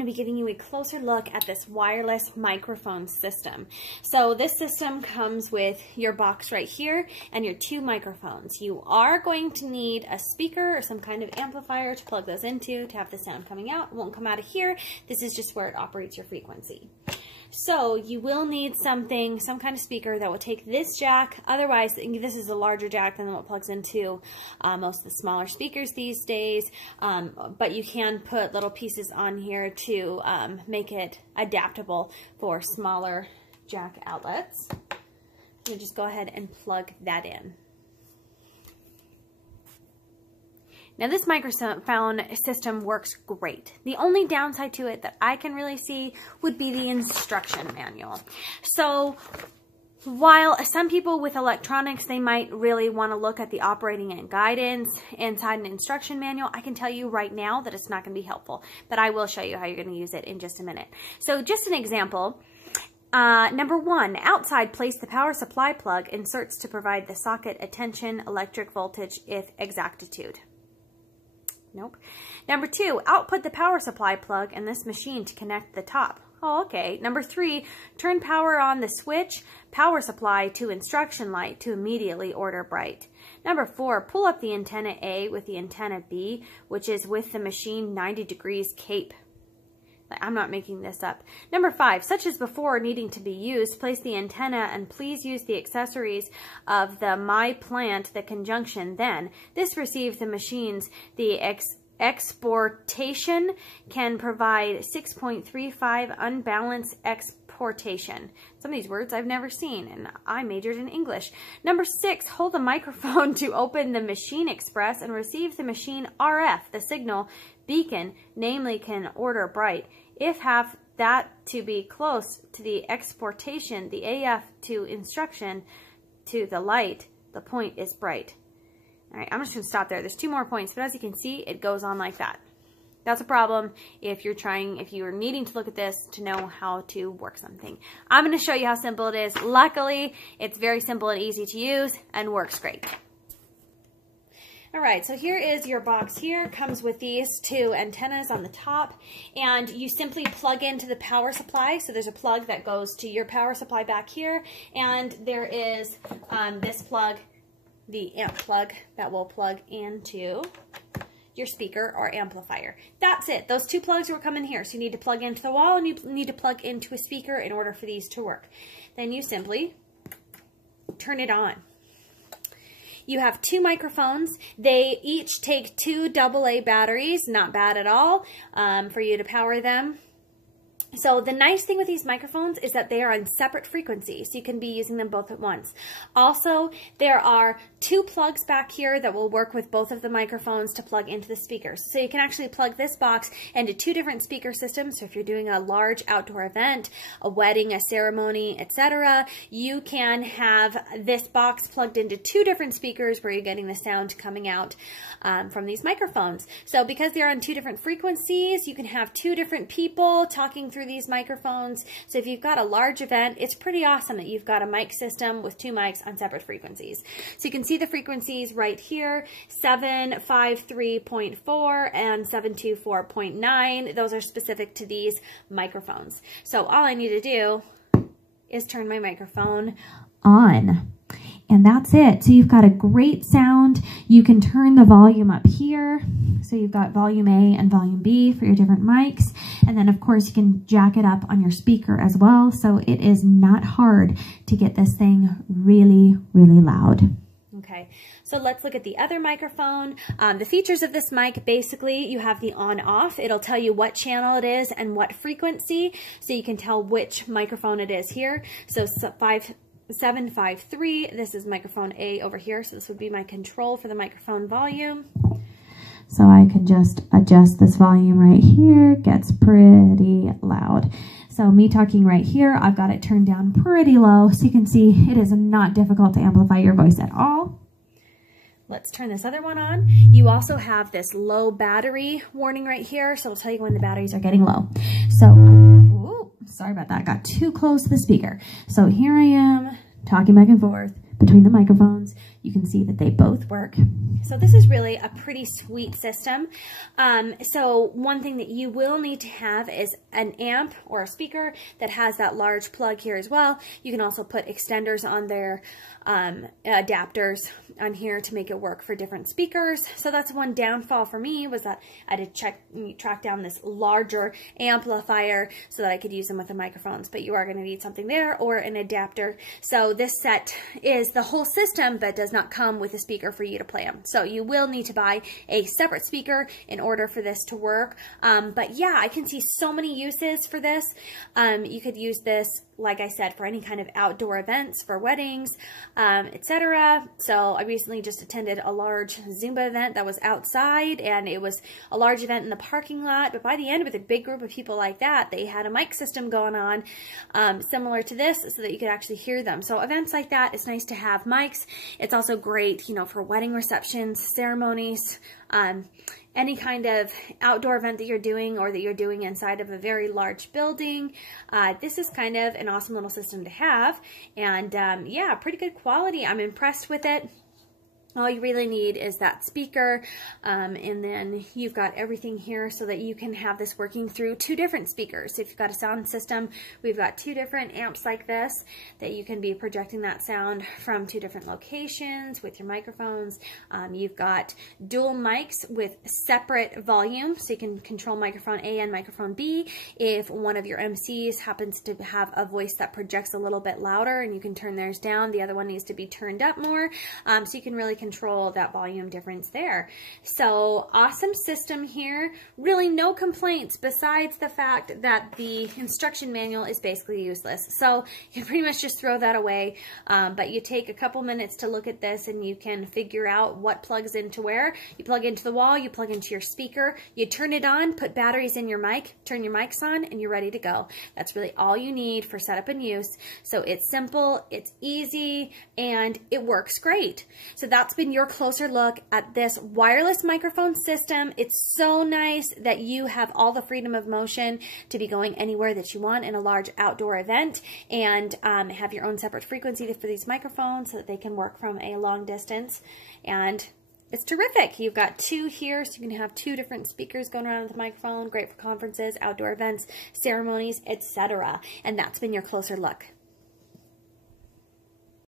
going to be giving you a closer look at this wireless microphone system. So this system comes with your box right here and your two microphones. You are going to need a speaker or some kind of amplifier to plug those into to have the sound coming out. It won't come out of here. This is just where it operates your frequency. So you will need some kind of speaker that will take this jack. Otherwise, this is a larger jack than what plugs into most of the smaller speakers these days. But you can put little pieces on here to make it adaptable for smaller jack outlets. You just go ahead and plug that in. Now this microphone system works great. The only downside to it that I can really see would be the instruction manual. So while some people with electronics, they might really want to look at the operating and guidance inside an instruction manual, I can tell you right now that it's not going to be helpful, but I will show you how you're going to use it in just a minute. So just an example. Number 1, outside, place the power supply plug, inserts to provide the socket attention, electric voltage if exactitude. Nope. Number 2, output the power supply plug in this machine to connect the top. Oh, okay. Number 3, turn power on the switch, power supply to instruction light to immediately order bright. Number 4, pull up the antenna A with the antenna B, which is with the machine 90 degrees cape. I'm not making this up. Number 5, such as before needing to be used, place the antenna and please use the accessories of the My Plant, the conjunction then. This receives the machines. The exportation can provide 6.35 unbalanced exportation. Some of these words I've never seen, and I majored in English. Number 6, hold the microphone to open the machine express and receive the machine RF, the signal beacon, namely can order bright. If have that to be close to the exportation, the AF to instruction to the light, the point is bright. All right, I'm just going to stop there. There's 2 more points, but as you can see, it goes on like that. That's a problem if you're needing to look at this to know how to work something. I'm going to show you how simple it is. Luckily, it's very simple and easy to use and works great. All right, so here is your box here. Comes with these 2 antennas on the top, and you simply plug into the power supply. So there's a plug that goes to your power supply back here, and there is this plug, the amp plug, that will plug into your speaker or amplifier. That's it. Those 2 plugs will come in here. So you need to plug into the wall and you need to plug into a speaker in order for these to work. Then you simply turn it on. You have 2 microphones. They each take 2 AA batteries, not bad at all, for you to power them. So the nice thing with these microphones is that they are on separate frequencies, so you can be using them both at once. Also, there are 2 plugs back here that will work with both of the microphones to plug into the speakers. So you can actually plug this box into 2 different speaker systems. So if you're doing a large outdoor event, a wedding, a ceremony, etc., you can have this box plugged into 2 different speakers where you're getting the sound coming out from these microphones. So because they're on 2 different frequencies, you can have 2 different people talking through these microphones. So if you've got a large event, it's pretty awesome that you've got a mic system with 2 mics on separate frequencies. So you can see the frequencies right here, 753.4 and 724.9. Those are specific to these microphones. So all I need to do is turn my microphone on. And that's it. So you've got a great sound. You can turn the volume up here. So you've got volume A and volume B for your different mics. And then of course you can jack it up on your speaker as well. So it is not hard to get this thing really, really loud. Okay, so let's look at the other microphone. The features of this mic, basically you have the on-off. It'll tell you what channel it is and what frequency. So you can tell which microphone it is here. So 753, this is microphone A over here, so this would be my control for the microphone volume. So I can just adjust this volume right here. It gets pretty loud. So me talking right here, I've got it turned down pretty low, so you can see it is not difficult to amplify your voice at all. Let's turn this other one on. You also have this low battery warning right here, so it'll tell you when the batteries are getting low. So, ooh, sorry about that, got too close to the speaker. So here I am, talking back and forth, between the microphones. You can see that they both work. So this is really a pretty sweet system. So one thing that you will need to have is an amp or a speaker that has that large plug here as well. You can also put extenders on their adapters on here to make it work for different speakers. So that's one downfall for me, was that I had to track down this larger amplifier so that I could use them with the microphones. But you are going to need something there or an adapter. So this set is the whole system, but does not come with a speaker for you to play them. So you will need to buy a separate speaker in order for this to work. But yeah, I can see so many uses for this. You could use this, like I said, for any kind of outdoor events, for weddings, etc. So I recently just attended a large Zumba event that was outside, and it was a large event in the parking lot. But by the end, with a big group of people like that, they had a mic system going on similar to this, so that you could actually hear them. So events like that, it's nice to have mics. It's also great, you know, for wedding receptions, ceremonies, any kind of outdoor event that you're doing or that you're doing inside of a very large building. This is kind of an awesome little system to have. And yeah, pretty good quality. I'm impressed with it. All you really need is that speaker, and then you've got everything here so that you can have this working through two different speakers. If you've got a sound system, we've got two different amps like this that you can be projecting that sound from two different locations with your microphones. You've got dual mics with separate volume, so you can control microphone A and microphone B. If one of your MCs happens to have a voice that projects a little bit louder and you can turn theirs down, the other one needs to be turned up more, so you can really control that volume difference there. So awesome system here. Really no complaints besides the fact that the instruction manual is basically useless. So you can pretty much just throw that away. But you take a couple minutes to look at this and you can figure out what plugs into where. You plug into the wall, you plug into your speaker, you turn it on, put batteries in your mic, turn your mics on, and you're ready to go. That's really all you need for setup and use. So it's simple, it's easy, and it works great. So that's been your closer look at this wireless microphone system. It's so nice that you have all the freedom of motion to be going anywhere that you want in a large outdoor event, and have your own separate frequency for these microphones so that they can work from a long distance. And it's terrific. You've got two here, so you can have two different speakers going around with the microphone. Great for conferences, outdoor events, ceremonies, etc. And that's been your closer look.